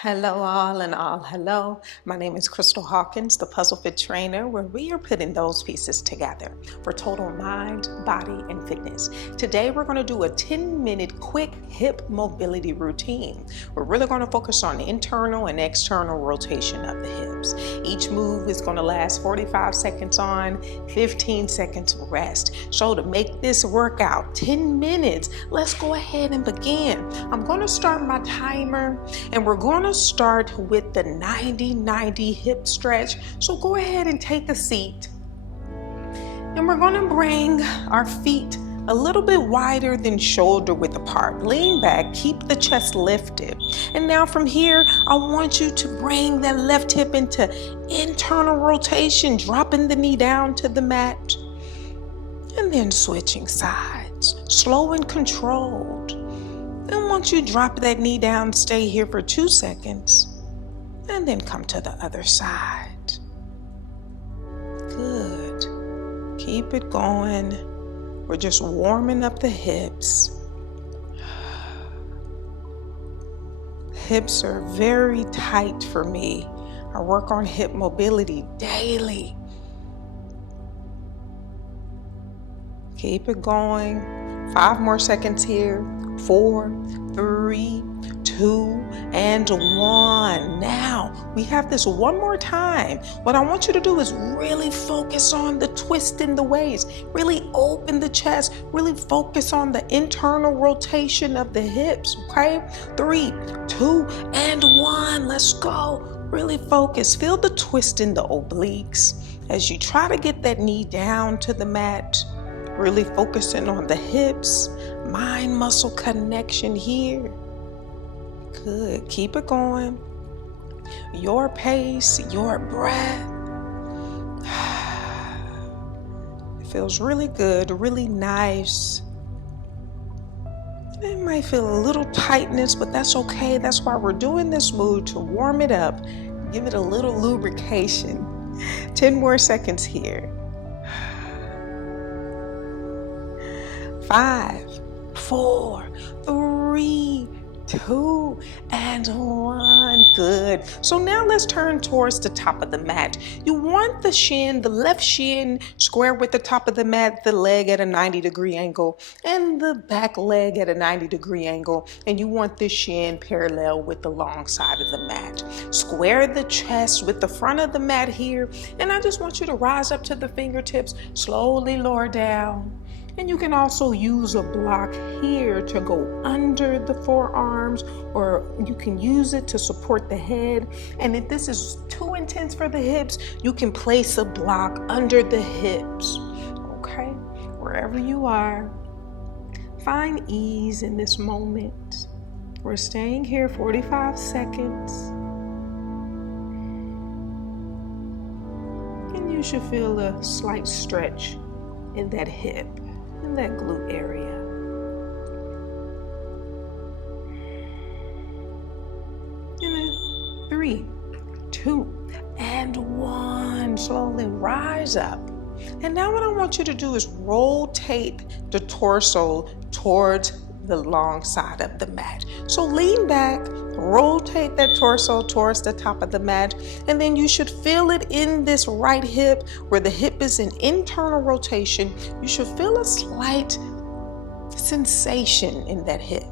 Hello all and all hello. My name is Crystal Hawkins, the PuzzleFit trainer, where we are putting those pieces together for total mind, body, and fitness. Today we're going to do a 10-minute quick hip mobility routine. We're really going to focus on internal and external rotation of the hips. Each move is going to last 45 seconds on, 15 seconds rest. So to make this workout 10 minutes, let's go ahead and begin. I'm going to start my timer and we're going to start with the 90-90 hip stretch. So go ahead and take a seat. And we're going to bring our feet a little bit wider than shoulder width apart. Lean back, keep the chest lifted. And now from here, I want you to bring that left hip into internal rotation, dropping the knee down to the mat. And then switching sides, slow and controlled. And once you drop that knee down, stay here for 2 seconds, and then come to the other side. Good. Keep it going. We're just warming up the hips. Hips are very tight for me. I work on hip mobility daily. Keep it going. 5 more seconds here. 4, 3, 2, and 1. Now, we have this one more time. What I want you to do is really focus on the twist in the waist. Really open the chest. Really focus on the internal rotation of the hips, okay? 3, 2, and 1. Let's go. Really focus. Feel the twist in the obliques as you try to get that knee down to the mat. Really focusing on the hips, mind-muscle connection here. Good, keep it going. Your pace, your breath. It feels really good, really nice. It might feel a little tightness, but that's okay. That's why we're doing this move, to warm it up, give it a little lubrication. 10 more seconds here. 5, 4, 3, 2, and 1. Good. So now let's turn towards the top of the mat. You want the shin, the left shin, square with the top of the mat, the leg at a 90-degree angle, and the back leg at a 90-degree angle. And you want the shin parallel with the long side of the mat. Square the chest with the front of the mat here. And I just want you to rise up to the fingertips, slowly lower down. And you can also use a block here to go under the forearms, or you can use it to support the head. And if this is too intense for the hips, you can place a block under the hips, okay? Wherever you are, find ease in this moment. We're staying here 45 seconds. And you should feel a slight stretch in that hip, in that glute area. And then 3, 2, and 1. Slowly rise up. And now what I want you to do is rotate the torso towards the long side of the mat. So lean back, rotate that torso towards the top of the mat, and then you should feel it in this right hip where the hip is in internal rotation. You should feel a slight sensation in that hip.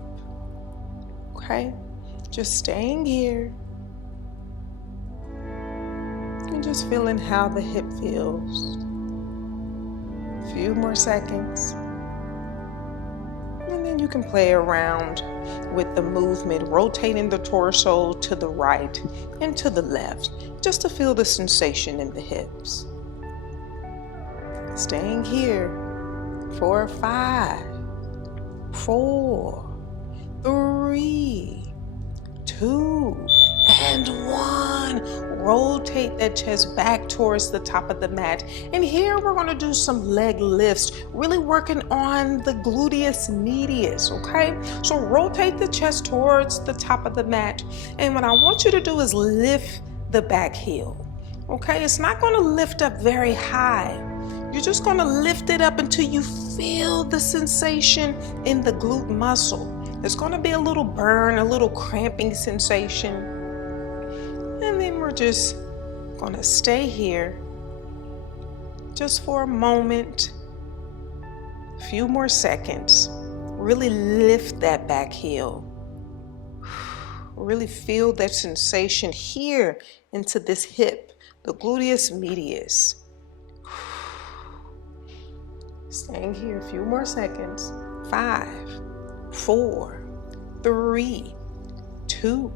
Okay? Just staying here and just feeling how the hip feels. A few more seconds. And then you can play around with the movement, rotating the torso to the right and to the left, just to feel the sensation in the hips. Staying here for 5, 4, 3, 2, and 1. Rotate that chest back towards the top of the mat. And here we're going to do some leg lifts, really working on the gluteus medius, okay? So rotate the chest towards the top of the mat. And what I want you to do is lift the back heel, okay? It's not going to lift up very high. You're just going to lift it up until you feel the sensation in the glute muscle. There's going to be a little burn, a little cramping sensation. And then we're just going to stay here just for a moment, a few more seconds. Really lift that back heel. Really feel that sensation here into this hip, the gluteus medius. Staying here a few more seconds. 5, 4, 3, 2,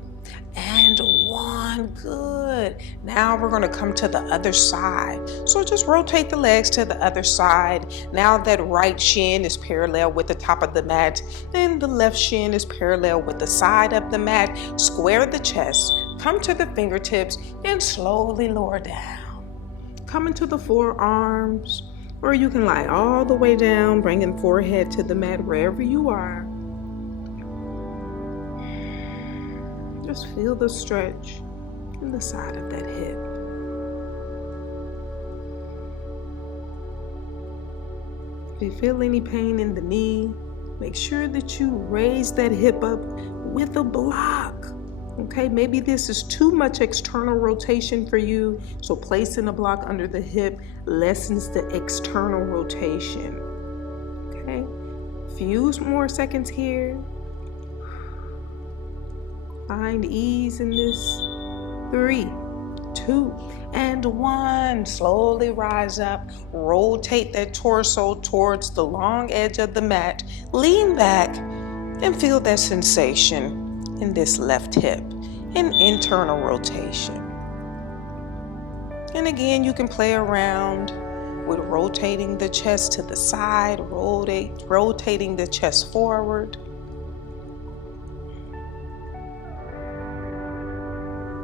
and 1. Good. Now we're going to come to the other side. So just rotate the legs to the other side. Now that right shin is parallel with the top of the mat, and the left shin is parallel with the side of the mat. Square the chest. Come to the fingertips and slowly lower down. Come into the forearms. Or you can lie all the way down, bringing forehead to the mat wherever you are. Just feel the stretch in the side of that hip. If you feel any pain in the knee, make sure that you raise that hip up with a block. Okay, maybe this is too much external rotation for you, so placing a block under the hip lessens the external rotation. Okay, few more seconds here. Find ease in this. 3, 2, and 1. Slowly rise up. Rotate that torso towards the long edge of the mat. Lean back and feel that sensation in this left hip, an internal rotation. And again, you can play around with rotating the chest to the side, rotating the chest forward.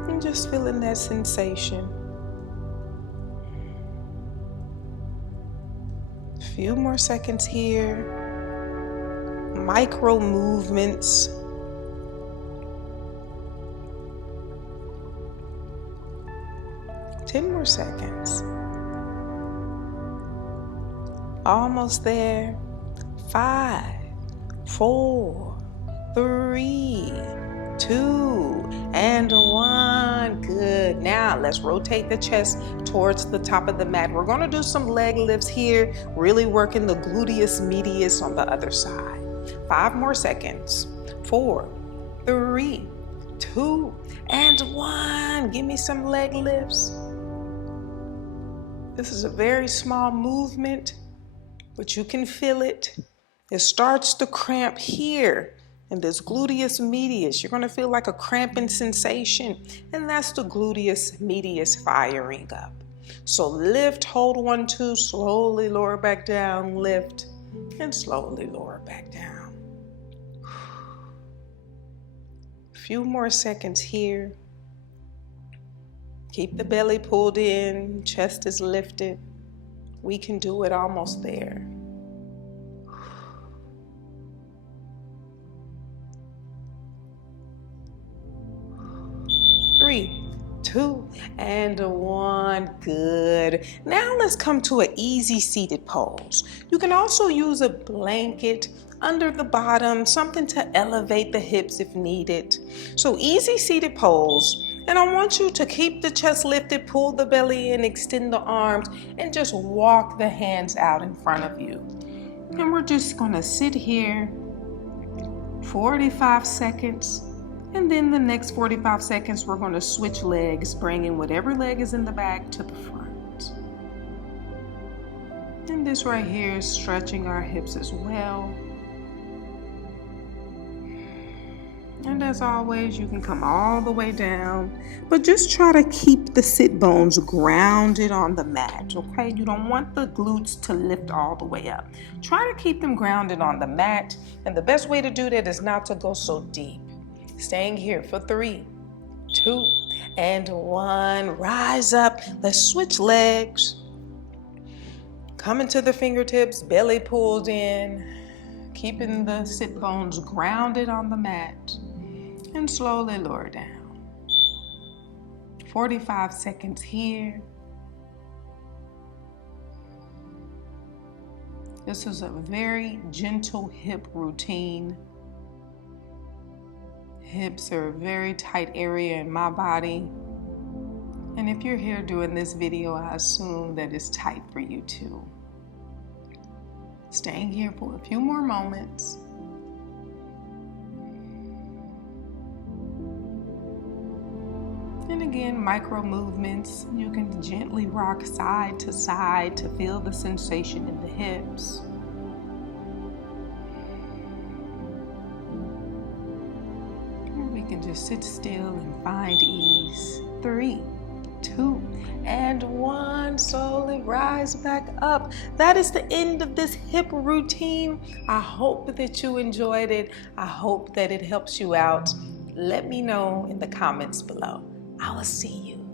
And just feeling that sensation. A few more seconds here. Micro movements. Ten more seconds. Almost there. 5, 4, 3, 2, and 1. Good. Now let's rotate the chest towards the top of the mat. We're going to do some leg lifts here, really working the gluteus medius on the other side. 5 more seconds. 4, 3, 2, and 1. Give me some leg lifts. This is a very small movement, but you can feel it. It starts to cramp here in this gluteus medius. You're going to feel like a cramping sensation, and that's the gluteus medius firing up. So lift, hold 1, 2, slowly lower back down, lift, and slowly lower back down. A few more seconds here. Keep the belly pulled in, chest is lifted. We can do it, almost there. 3, 2, and 1. Good. Now let's come to an easy seated pose. You can also use a blanket under the bottom, something to elevate the hips if needed. So easy seated pose. And I want you to keep the chest lifted, pull the belly in, extend the arms, and just walk the hands out in front of you. And we're just gonna sit here 45 seconds. And then the next 45 seconds, we're gonna switch legs, bringing whatever leg is in the back to the front. And this right here is stretching our hips as well. And as always, you can come all the way down, but just try to keep the sit bones grounded on the mat, okay? You don't want the glutes to lift all the way up. Try to keep them grounded on the mat, and the best way to do that is not to go so deep. Staying here for 3, 2, and 1. Rise up. Let's switch legs. Come into the fingertips, belly pulled in, keeping the sit bones grounded on the mat, and slowly lower down. 45 seconds here. This is a very gentle hip routine. Hips are a very tight area in my body. And if you're here doing this video, I assume that it's tight for you too. Staying here for a few more moments. And again, micro movements. You can gently rock side to side to feel the sensation in the hips. Or we can just sit still and find ease. 3, 2, and 1. Slowly rise back up. That is the end of this hip routine. I hope that you enjoyed it. I hope that it helps you out. Let me know in the comments below. I will see you